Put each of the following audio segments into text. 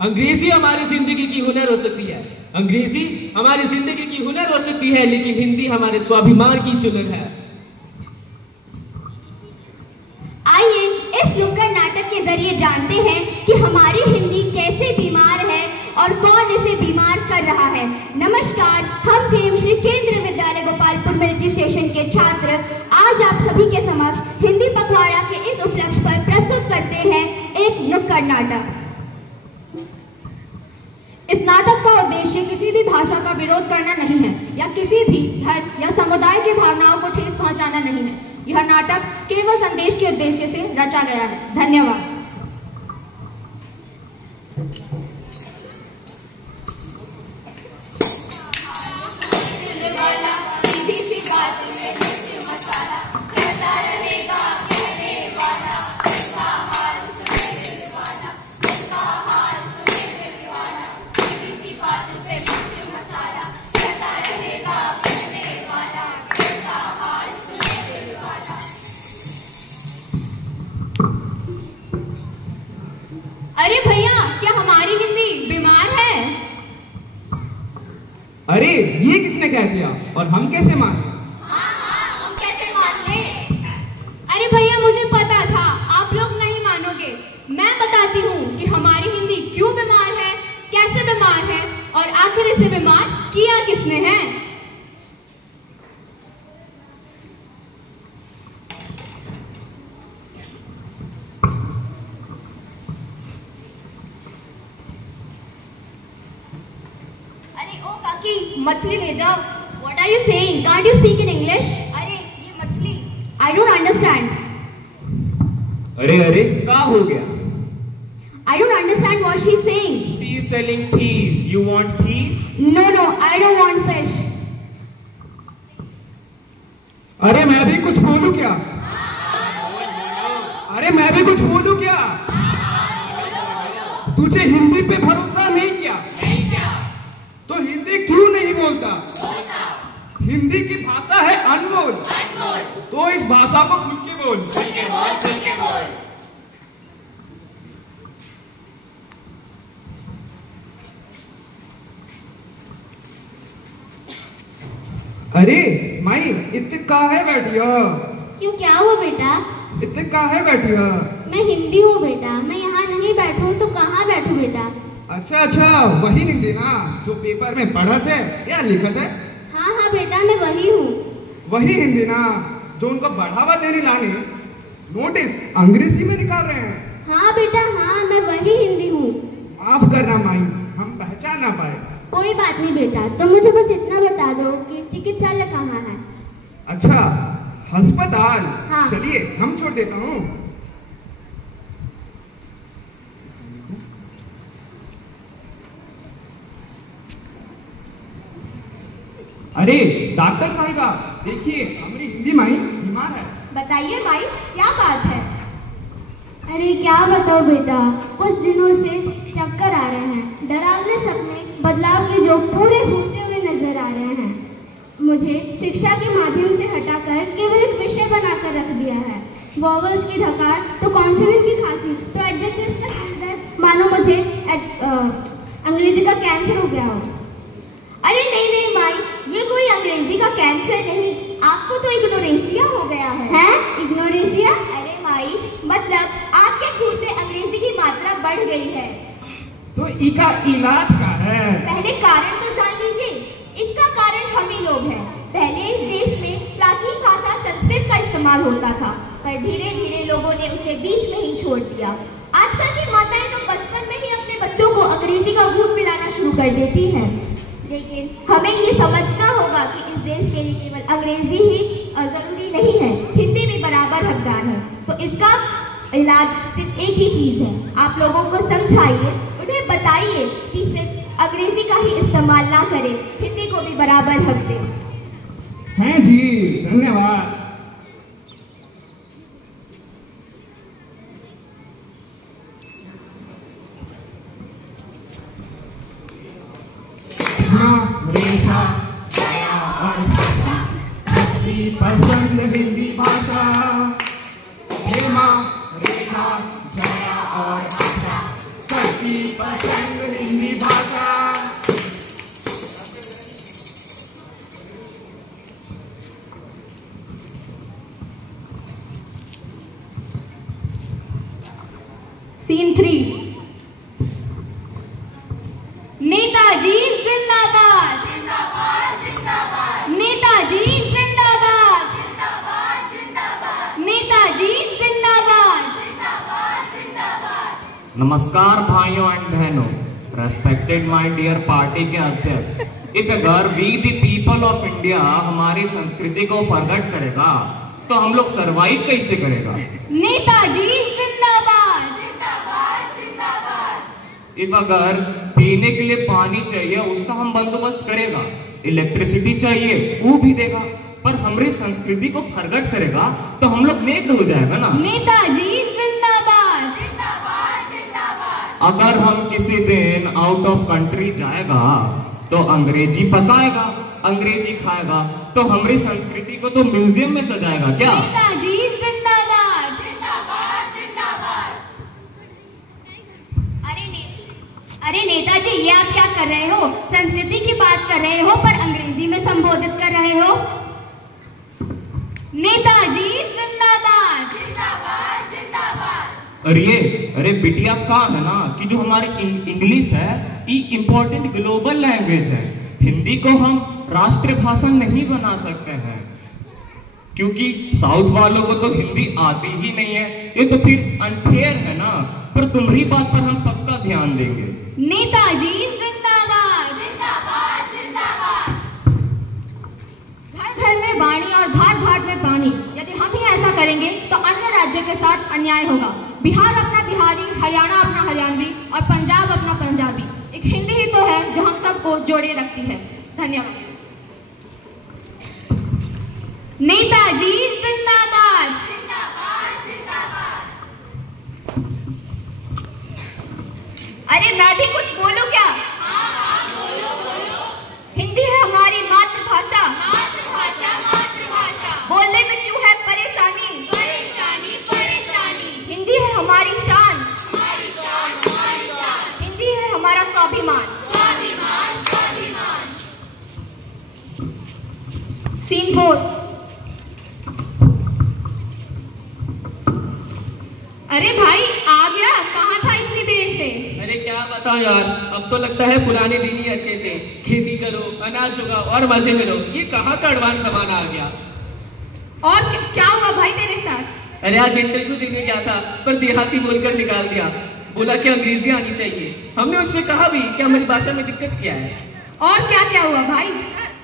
अंग्रेजी हमारी जिंदगी की हुनर हो सकती है, अंग्रेजी हमारी जिंदगी की हुनर हो सकती है, लेकिन हिंदी हमारे स्वाभिमान की चुनर है। आइए इस नुक्कड़ नाटक के जरिए जानते हैं कि हमारी हिंदी कैसे बीमार है और कौन इसे बीमार कर रहा है। नमस्कार, हम श्री केंद्रीय विद्यालय गोपालपुर मिलिट्री स्टेशन के छात्र आज आप सभी के समक्ष हिंदी पखवाड़ा के इस उपलक्ष्य पर प्रस्तुत करते हैं एक नुक्कड़ नाटक। इस नाटक का उद्देश्य किसी भी भाषा का विरोध करना नहीं है या किसी भी धर्म या समुदाय की भावनाओं को ठेस पहुंचाना नहीं है। यह नाटक केवल संदेश के उद्देश्य से रचा गया है। धन्यवाद। अरे भैया, क्या हमारी हिंदी बीमार है? अरे ये किसने कह दिया और हम कैसे माने? हम कैसे माने? अरे भैया, मुझे पता था आप लोग नहीं मानोगे। मैं बताती हूँ कि हमारी हिंदी क्यों बीमार है, कैसे बीमार है और आखिर इसे बीमार किया किसने है। मछली ले जाओ। What are you saying? Can't you speak in English? अरे ये मछली। I don't understand. अरे अरे क्या हो गया? I don't understand what she's saying. She is selling peas. You want peas? No, I don't want fish. अरे मैं भी कुछ बोलूं क्या? अरे मैं भी कुछ बोलूं क्या? तुझे हिंदी पे भरोसा नहीं क्या? तो हिंदी क्यों नहीं बोलता? हिंदी की भाषा है अनमोल, तो इस भाषा को खुल के बोल। अरे माई इतने काहे बैठी हो? क्यों, क्या हुआ बेटा? इतने काहे बैठी हो? मैं हिंदी हूँ बेटा, मैं यहाँ नहीं बैठूँ तो कहाँ बैठूँ बेटा? अच्छा, वही हिंदी ना जो पेपर में पढ़ा थे या लिखा है? हाँ बेटा, मैं वही हूँ। वही हिंदी ना जो उनको बढ़ावा देने लाने नोटिस अंग्रेजी में निकाल रहे हैं। हाँ बेटा, हाँ मैं वही हिंदी हूँ। माफ करना माई, हम पहचान ना पाए। कोई बात नहीं बेटा, तुम मुझे बस इतना बता दो कि चिकित्सालय कहाँ है। अच्छा, अस्पताल। हाँ। चलिए हम छोड़ देता हूँ। अरे डॉक्टर साहिबा, देखिए हमारी हिंदी माई बीमार है। बताइए माई, क्या बात है? अरे क्या बताओ बेटा, कुछ दिनों से चक्कर आ रहे हैं, डरावने सपने बदलाव के जो पूरे होते हुए नजर आ रहे हैं। मुझे शिक्षा के माध्यम से हटाकर केवल एक विषय बनाकर रख दिया है। वॉवल्स की धकार तो कॉन्सोनेंट की खांसी तो एडजेक्टिव्स का सिरदर्द, मानो मुझे अंग्रेजी का कैंसर हो गया हो। अरे नहीं माई, ये कोई अंग्रेजी का कैंसर नहीं, आपको तो इग्नोरेसिया हो गया है। हैं? इग्नोरेसिया? अरे माई, मतलब आपके खून में अंग्रेजी की मात्रा बढ़ गई है। तो इसका इलाज क्या है? पहले कारण तो जान लीजिए। इसका कारण हम ही लोग हैं। पहले इस देश में प्राचीन भाषा संस्कृत का इस्तेमाल होता था, पर धीरे धीरे लोगों ने उसे बीच में ही छोड़ दिया। आजकल की माताएं तो बचपन में ही अपने बच्चों को अंग्रेजी का घूट पिलाना शुरू कर देती हैं। लेकिन हमें ये समझना होगा कि इस देश के लिए केवल अंग्रेजी ही जरूरी नहीं है, हिंदी भी बराबर हकदार है। तो इसका इलाज सिर्फ एक ही चीज है, आप लोगों को समझाइए, उन्हें बताइए कि सिर्फ अंग्रेजी का ही इस्तेमाल ना करें, हिंदी को भी बराबर हक दें। हैं जी, धन्यवाद। पसंद हिंदी भाषा, हेमा, रेखा, जया और आशा। ऐसी पसंद हिंदी भाषा। सीन 3। नेताजी जिंदाबाद, नेताजी जिंदाबाद, नेताजी जिंदाबाद। नमस्कार भाइयों एंड बहनों, रेस्पेक्टेड माय डियर पार्टी के अध्यक्ष। इफ अगर we the people of India हमारी संस्कृति को फॉरगेट करेगा तो हम लोग सरवाइव कैसे करेगा? नेताजी जिंदाबाद। इफ अगर पीने के लिए पानी चाहिए उसका हम बंदोबस्त करेगा, इलेक्ट्रिसिटी चाहिए वो भी देगा, पर हमारी संस्कृति को फॉरगेट करेगा तो हम लोग नेक्ड हो जाएगा ना। नेताजी जिंदाबाद। अगर हम किसी दिन आउट ऑफ कंट्री जाएगा तो अंग्रेजी पकाएगा, अंग्रेजी खाएगा, तो हमारी संस्कृति को तो म्यूजियम में सजाएगा क्या? नेताजी जिंदाबाद। अरे नेताजी, ये आप क्या कर रहे हो? संस्कृति की बात कर रहे हो पर अंग्रेजी में संबोधित कर रहे हो। नेताजी जिंदाबाद। अरे बिटिया का है ना कि जो हमारी इंग्लिश है ये इम्पोर्टेंट ग्लोबल लैंग्वेज है। हिंदी को हम राष्ट्रीय भाषा नहीं बना सकते हैं क्योंकि साउथ वालों को तो हिंदी आती ही नहीं है। ये तो फिर अनफेयर है ना, पर तुम्हारी बात पर हम पक्का ध्यान देंगे। नेताजी जिंदाबाद। घर घर में वाणी और घाट घाट में पानी। यदि हम ही ऐसा करेंगे तो अन्य राज्य के साथ अन्याय होगा। बिहार अपना बिहारी, हरियाणा अपना हरियाणवी और पंजाब अपना पंजाबी। एक हिंदी ही तो है जो हम सबको जोड़े रखती है। धन्यवाद। नेताजी जिंदाबाद। अरे मैं भी कुछ बोलूं क्या? हिंदी है हमारी मातृभाषा। बोलने में क्यों है परेशानी? हिंदी है हमारी शान। हिंदी है हमारा स्वाभिमान। सीन 4। अरे भाई आ गया, कहाँ था इतनी देर से? अरे क्या बताऊं यार, अब तो लगता है पुराने दिन ही अच्छे थे। खेती करो, अनाज होगा और मजे में रहो। ये कहाँ का एडवांस सामान आ गया। और क्या हुआ भाई तेरे साथ? अरे आज इंटरव्यू देने गया था पर देहाती बोलकर निकाल दिया। बोला कि अंग्रेजी आनी चाहिए। हमने उनसे कहा भी कि हमारी भाषा में दिक्कत क्या है। और क्या क्या हुआ भाई?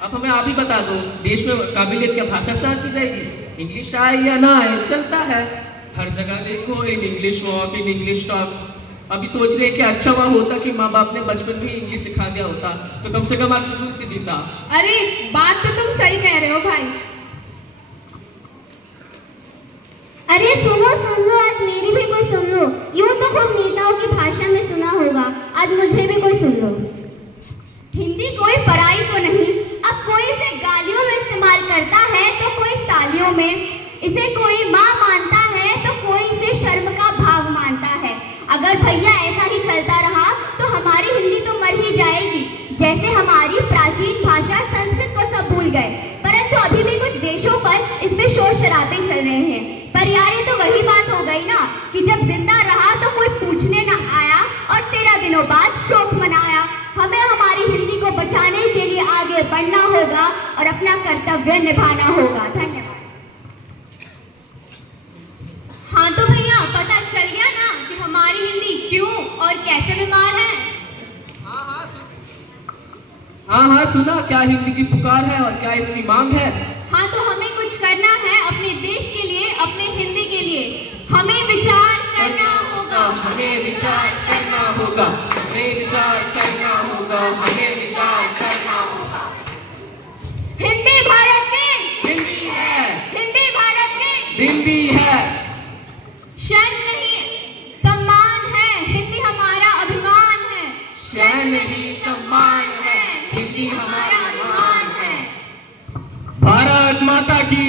अब हमें आप ही बता दो, देश में काबिलियत क्या भाषा से आती जाएगी? इंग्लिश आए या ना आए चलता है। हर जगह देखो in English walk, in English talk. अभी सोच रहे कि अच्छा हुआ होता कि माँ बाप ने बचपन में इंग्लिश सिखा दिया होता तो कम से कम आप सुकून से जीता। अरे बात तो तुम सही कह रहे हो भाई। अरे सुनो, आज मेरी भी कोई सुन लो। यूं तो खूब नेताओं की भाषा में सुना होगा, आज मुझे भी कोई सुन लो। हिंदी कोई पराई तो नहीं। अब कोई इसे गालियों में इस्तेमाल करता है तो कोई तालियों में। इसे कोई माँ मानता है तो कोई इसे शर्म का भाव मानता है। अगर भैया ऐसा ही चलता रहा तो हमारी हिंदी तो मर ही जाएगी, जैसे हमारी प्राचीन भाषा संस्कृत को सब भूल गए। परंतु अभी भी कुछ देशों पर इसमें शोर शराबे चल रहे हैं। पर यार ये तो वही बात हो गई ना कि जब जिंदा रहा तो कोई पूछने न आया और 13 दिनों बाद शोक मनाया। हमें हमारी हिंदी को बचाने के लिए आगे बढ़ना होगा और अपना कर्तव्य निभाना होगा। धन्यवाद। हाँ तो भैया पता चल गया ना कि हमारी हिंदी क्यों और कैसे बीमार है? हाँ सुना, क्या हिंदी की पुकार है और क्या इसकी मांग है। हाँ तो हमें कुछ करना है अपने देश के लिए, अपने हिंदी के लिए। हमें विचार करना होगा, हमें विचार करना होगा, हमें विचार करना होगा, हमें विचार करना होगा। हिंदी भारत की हिंदी है, हिंदी भारत की हिंदी है। शर्म नहीं सम्मान है, हिंदी हमारा अभिमान है। शर्म नहीं सम्मान है, हिंदी हमारा अभिमान है। भारत माता की